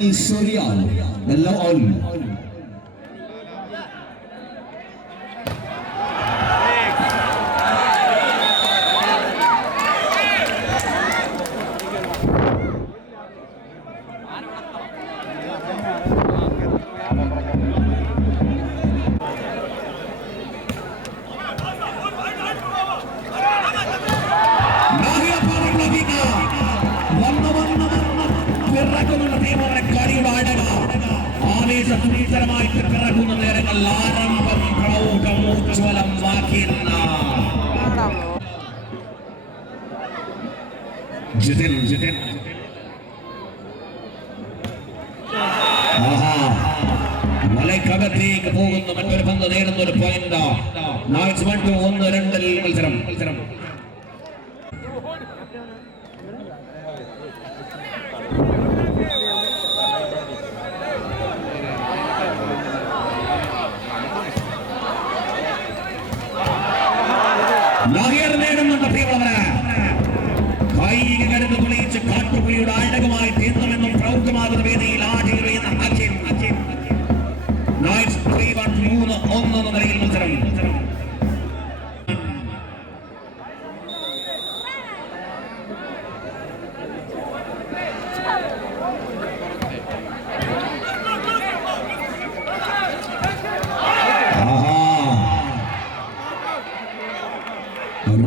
Sorial, hello all. മലക്കകത്തേക്ക് പോകുന്ന മറ്റൊരു പന്ത് നേടുന്ന ഒരു പോയിന്റ്. നായിറ്റ്സ് 1-2 മത്സരം. നേടുന്നുണ്ട് പ്രിയമുള്ളവരെ. കായിക കരുത്ത് തെളിയിച്ച് കാട്ടുപുലിയുടെ ആഴകമായി തീർന്നുമെന്നും പ്രൗഢമാകുന്ന വേദിയിൽ ആദ്യം നായിറ്റ്സ് 3-1 എന്ന നിലയിൽ മത്സരം.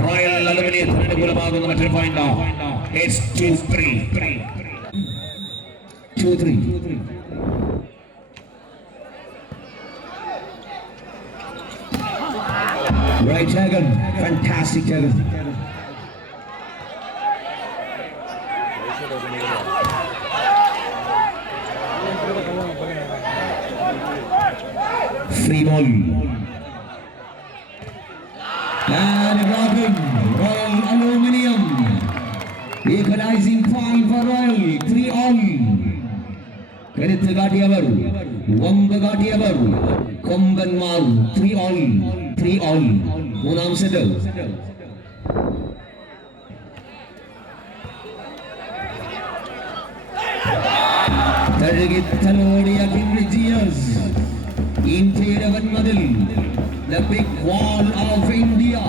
റോയൽ അലുമിനിയത്തിന് അനുകൂലമാകുന്ന മറ്റൊരു point. It's 2-3. Right, Jagan. Fantastic, Jagan. Free ball. And Robin, Royal Aluminium. Equalizing point for Royal. 3-all. കരുത്ത് കാട്ടിയവർ, വമ്പ് കാട്ടിയവർ കൊമ്പന്മാർ. 3-all. മൂന്നാം സെറ്റ്. തഴുകിത്തലോടിയ കിംഗ്ജിയസ്. ഇന്ത്യയുടെ വൻമതിൽ, the big wall of India.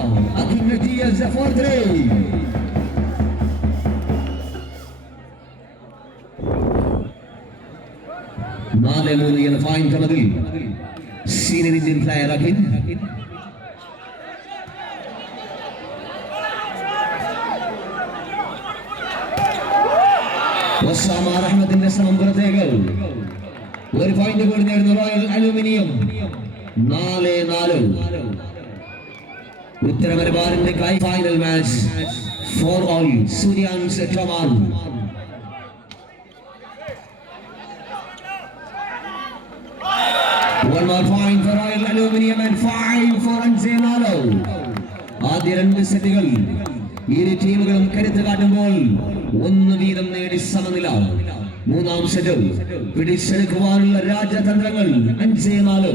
Kiംഗ്ജിയസ് 4-3. നാല് എന്ന ഫൈൻ കണതിൽ senior Indian player Akhin. Osama റഹ്മത്തിന്റെ സമഗ്രതകൾ ഒരു പോയിന്റ് കൂടി നേടുന്ന റോയൽ അലുമിനിയം. 4-4. ഉത്തര മലബാറിന്റെ final match 4-all. Suryansh Kamal. One more point for Royal Aluminium and 5 for Anzenalo. ആദ്യ രണ്ട് സെറ്റുകൾ ഇരു ടീമുകളും കരുത്ത് കാട്ടുമ്പോൾ 1 വീതം നേടി സമനില. മൂന്നാം സെറ്റ് പിടിച്ചെടുക്കുവാനുള്ള രാജതന്ത്രങ്ങൾ അഞ്ചേനാല്.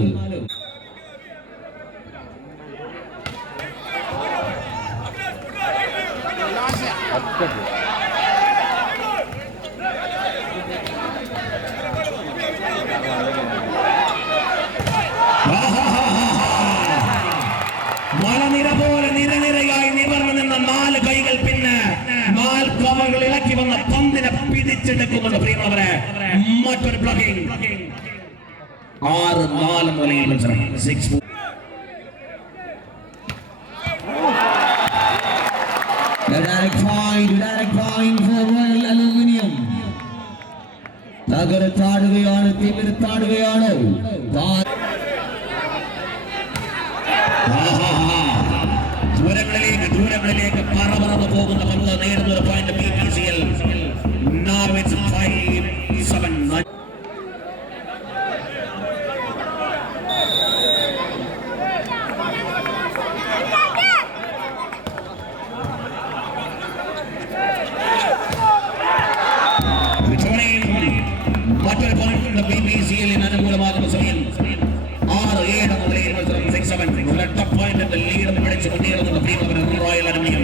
മലനിര പോലെ നിരനിരയായി നിവർന്നു നിന്ന 4 കൈകൾ പിന്നെ 4 കവകൾ ഇളക്കി വന്ന പന്തിനെ പിടിച്ചെടുക്കുന്നുണ്ട് പ്രിയമുള്ളവരെ. മറ്റൊരു ബ്ലോക്കിംഗ്. 6-4 നിലയിൽ മത്സരം. 6 direct point for Royal Aluminium. തകർത്താടുകയാണ്, തിമിർത്താടുകയാണ്. ദൂരങ്ങളിലേക്ക് പറന്നു പോകുന്ന പന്ത് നേടുന്ന ഒരു പോയിന്റ് BPCL. Now it's 5-7. മറ്റൊരു പോയിന്റ് BPCL അനുകൂലമാകുന്ന സമയം 6-7 നിലയിൽ മത്സരം. 6-7. ഒരൊറ്റ പോയിന്റിന്റെ ലീഡ് പിടിച്ച് മുന്നേറുന്ന പ്രിയമുള്ളവർ റോയൽ അലുമിനിയം.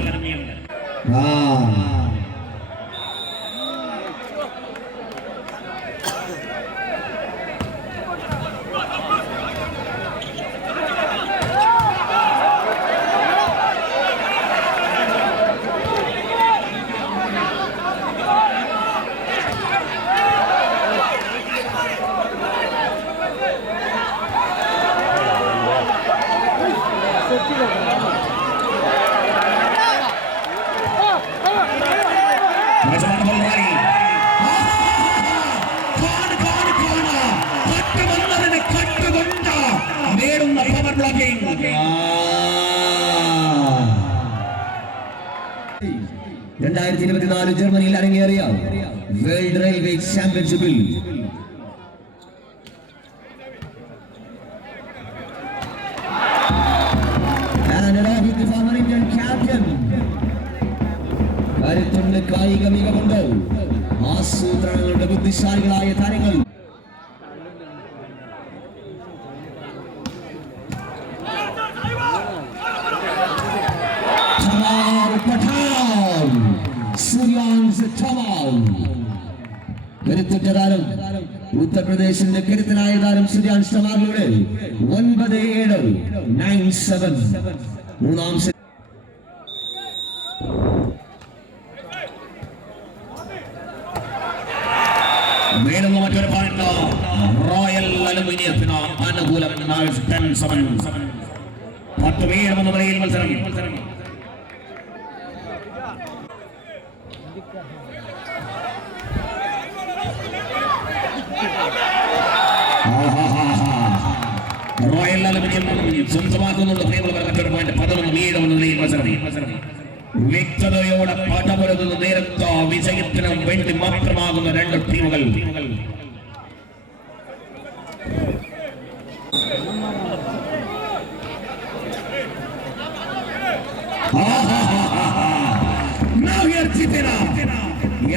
2024 ജർമ്മനിയിൽ അരങ്ങേറിയ വേൾഡ് റെയിൽവേ ചാമ്പ്യൻഷിപ്പിൽ ഇന്ത്യൻ ക്യാപ്റ്റൻ കരുത്തുണ്ട്, കായിക മികവുണ്ട്, ആസൂത്രണങ്ങളുടെ ബുദ്ധിശാലികളായ താരങ്ങൾ. കരുത്തുറ്റ താരം ഉത്തർപ്രദേശിന്റെ കരുത്തനായ താരം സുര്യാൻഷ് ടമാറിലൂടെ 9-7 9-7 മൂന്നാം വേണമെന്ന് മറ്റൊരു പോയിന്റ് റോയൽ അലുമിനിയത്തിന് അനുകൂലം 10-7 10 വേണമെന്ന നിലയിൽ മത്സരം. റോയൽ അലുമിനിയം സ്വന്തമാക്കുന്നുണ്ട് മറ്റൊരു പോയിന്റ് 11-7 എന്ന നിലയിൽ മത്സരം. വ്യക്തതയോടെ പടപൊരുതുന്ന നേരത്തെ വിജയത്തിനും വേണ്ടി മാത്രമാകുന്ന രണ്ട് ടീമുകൾ.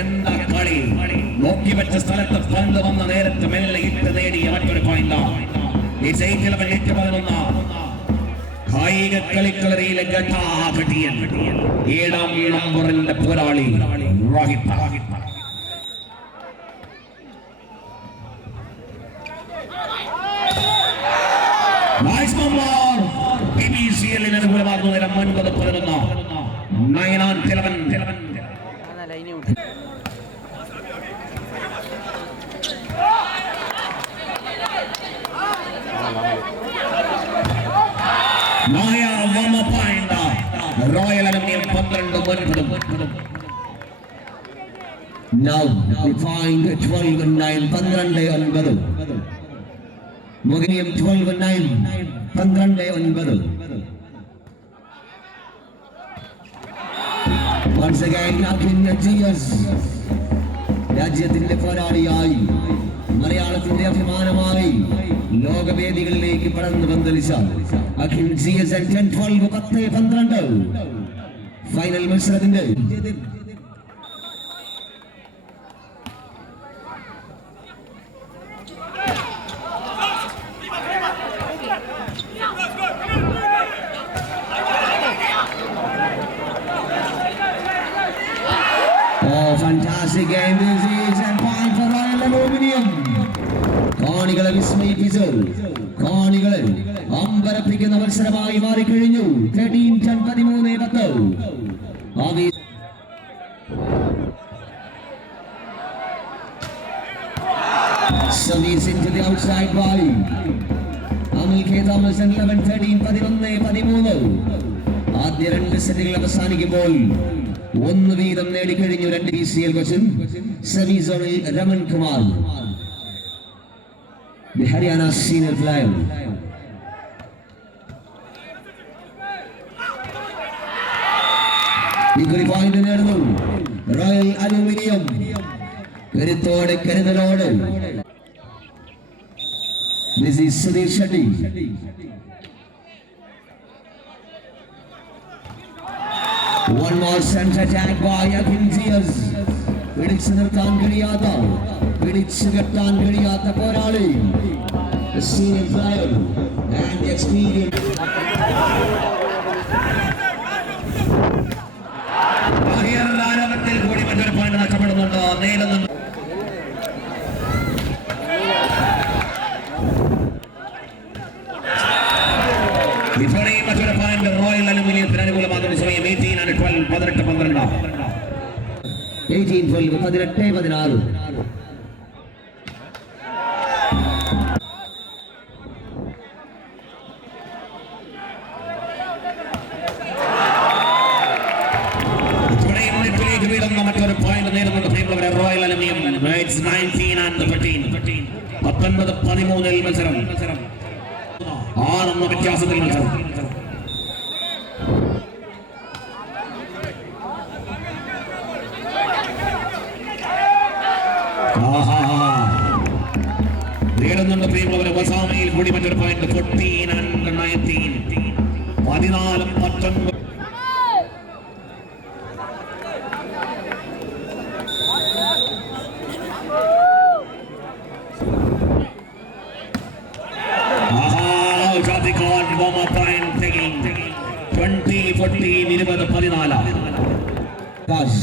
എന്താ കളി! നോക്കിവെച്ച സ്ഥലത്ത് പന്ത് വന്ന നേരത്തെ മെല്ലെ ഇട്ട് നേടിയ മറ്റൊരു പോയിന്റ്. വിജയത്തിലവൻ 8-11. കായിക കളിക്കളരിയിലെ ഘട്ടാഘട്ടിയൻ 7ാം നമ്പറിന്റെ പോരാളി രോഹിത്. BBCL-ന് അനുകൂലമാകുന്ന നേരം 9-11 9-11. Royal aluminium 12-9. Now we find 12-9 12-9. Moginium 12-9 12-9. Once again Akin Diaz രാജ്യത്തിന്റെ പോരാളിയായി മലയാളത്തിന്റെ അഭിമാനമായി ലോകവേദികളിലേക്ക് പടർന്നു പന്തലിച്ച അഖിൽ ജിഎസ് 10-12 ഫൈനൽ മത്സരത്തിന്റെ fantastic game this is, and point for Royal Aluminium. കാണികളെ വിസ്മയിപ്പിച്ചു, കാണികളെ അമ്പരപ്പിക്കുന്ന മത്സരമായി മാറിക്കഴിഞ്ഞു. 13-10 Service into the outside by Amil K. Thomas and 11-13 ആദ്യ രണ്ട് സെറ്റുകൾ അവസാനിക്കുമ്പോൾ 1 വീതം നേടിക്കഴിഞ്ഞു രണ്ട് BCL കോച്ചും. സെമി സോണിൽ Raman Kumar, the Haryana senior player. ഇക്കൊരു പോയിന്റ് നേടുന്നു റോയൽ അലുമിനിയം. കരുത്തോടെ കരുതലോടെ. This is Sudhir Shetty. One more center attack by Akin Diaz. പിടിച്ചു നിർത്താൻ കഴിയാത്ത, പിടിച്ചു കെട്ടാൻ കഴിയാത്ത പോരാളി. The senior player and the experience. ആരവത്തിൽ കൂടി മറ്റൊരു പോയിന്റ് നഷ്ടപ്പെടുന്നുണ്ട്. നേടുന്നുണ്ട്. ഇപ്പോഴേ മറ്റൊരു പോയിന്റ് റോയൽ അലുമിനിയത്തിന് അനുകൂലമാകുന്ന സമയം 18-12 18-12 18-12 മറ്റൊരു പോയിന്റ് നേടുന്നുണ്ട് റോയൽ അലുമിനിയം. 19-13 19-13 മത്സരം. 6 വ്യത്യാസത്തിൽ മത്സരം. നേടുന്നുണ്ട് പ്രിയമുള്ളവരെ വസാമയിൽ കൂടി മറ്റൊരു point. 14 and 19. 14 19. One more point taking 20 14 20 14. Dash.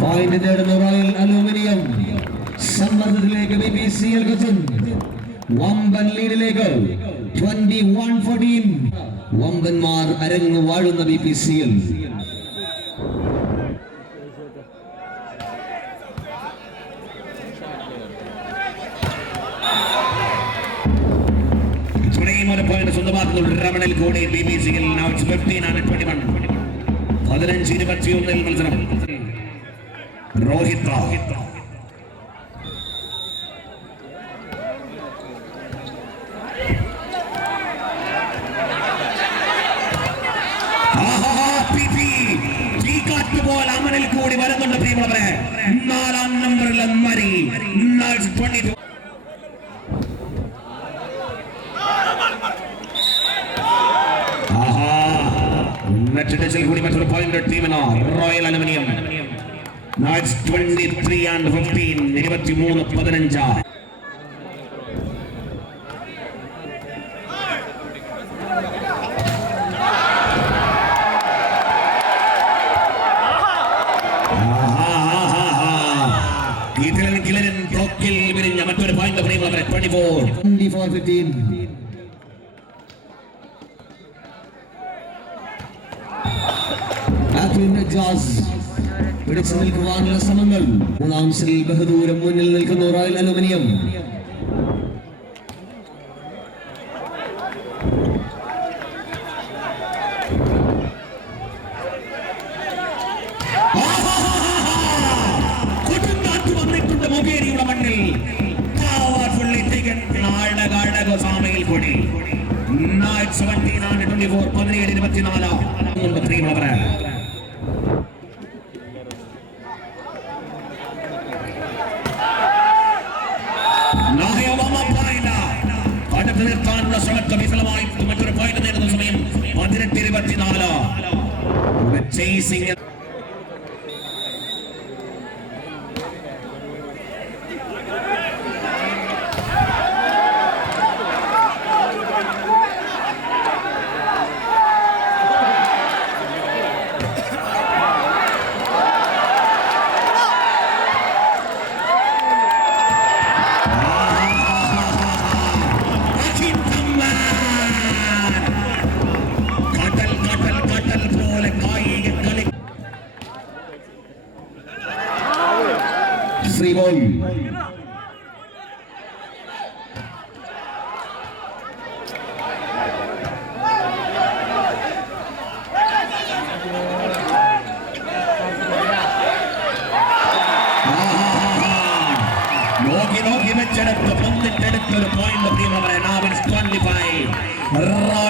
Point നേടുന്ന റോയൽ അലൂമിനിയം. സമ്മർദ്ദത്തിലേക്ക് BPCL കൊച്ചിൻ വമ്പൻ ലീഡിലേക്ക് 21-14. വമ്പന്മാർ അരങ്ങ് വാഴുന്ന BPCL. ഒരു പോയിന്റ് സ്വന്തമാക്കുന്ന രമണൽ കൂടി BPCL. Now it's 15 and 21. 15-21 മത്സരം. രോഹിത് ബോൾ അമനിൽ കൂടി വരുന്നുണ്ട് പ്രിയമുള്ളവരെ. 4-ാം നമ്പറിൽ മരി. 22. നെറ്റിൽ കൂടി മറ്റൊരു പോയിന്റ് ടീമിന് royal aluminium. Now it's 23 and 15. 23-15. ബ്ലോക്കിൽ വിരിഞ്ഞ മറ്റൊരു പോയിന്റ് പ്രിയമുള്ളവരെ. 24-15. പിടിച്ചു നിൽക്കുവാനുള്ള ശ്രമങ്ങൾ. 3-ാം സെറ്റിൽ ബഹദൂരം മുന്നിൽ നിൽക്കുന്നു റോയൽ അലൂമിനിയം. വന്നിട്ടുണ്ട് മൊബേരിയുടെ മണ്ണിൽ. ഗോസാമയിൽ കൂടി 17 and 24. 17-24 പ്രിയമുള്ളവരെ. അടുത്ത് നിർത്താനുള്ള ശ്രമത്തെ വിഫലമായി മറ്റൊരു പോയിന്റ് നേടുന്ന സമയം 18-24. Chasing free ball. നോക്കി വെച്ചെടുത്ത് പന്തിട്ടെടുത്തൊരു പോയിന്റ് പ്രിയമുള്ളവരെ. Now it's 25.